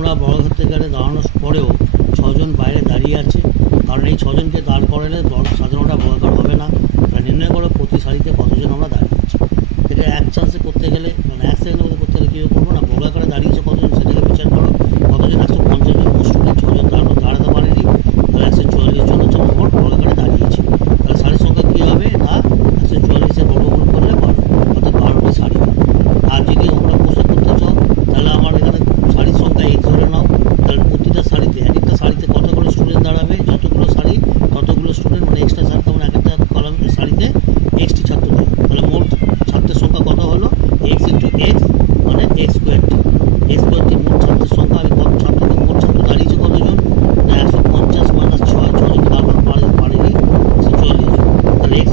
আমরা বড় ধরতে গেলে দাঁড়ানোর পরেও ছজন বাইরে দাঁড়িয়ে আছে। কারণ এই ছজনকে দাঁড় করালে সাধারণটা দরকার হবে না। তারা নির্ণয় করে প্রতি সারিতে কতজন আমরা দাঁড়িয়ে আছি। এটা এক চান্সে করতে গেলে মানে এক সেকেন্ডের মধ্যে করতে গেলে কী করব না? বড় বর্গাকারে দাঁড়িয়েছে কতজন সেটাকে বিচার করো। কতজন একশো পঞ্চাশ জন স্টুডেন্ট ছজন দাঁড়ানো দাঁড়াতে পারেনি। তাহলে একশো চুয়াল্লিশ জন হচ্ছে মোট বর্গাকারে দাঁড়িয়েছে তাহলে সারির সংখ্যা কী হবে? না, একশো চুয়াল্লিশে বড় করলে বারো, অর্থাৎ বারোটি সারি। আর যদি তোমরা প্রশ্ন করতে চাও, তাহলে আমার এক্সটি ছাত্র নেই। তাহলে মোট ছাত্রের সংখ্যা কত হলো? এক্স ইন্টু এক্স মানে এক্স স্কোয়ারটি এক্স স্কোয়ারটি মোট ছাত্রের সংখ্যা। আমি কত ছাত্র মোট ছাত্র দাঁড়িয়েছে কতজন? না একশো পঞ্চাশ মাইনাস ছয় ছজন বারো পারে পারেনি একশো চল্লিশ। তাহলে এক্স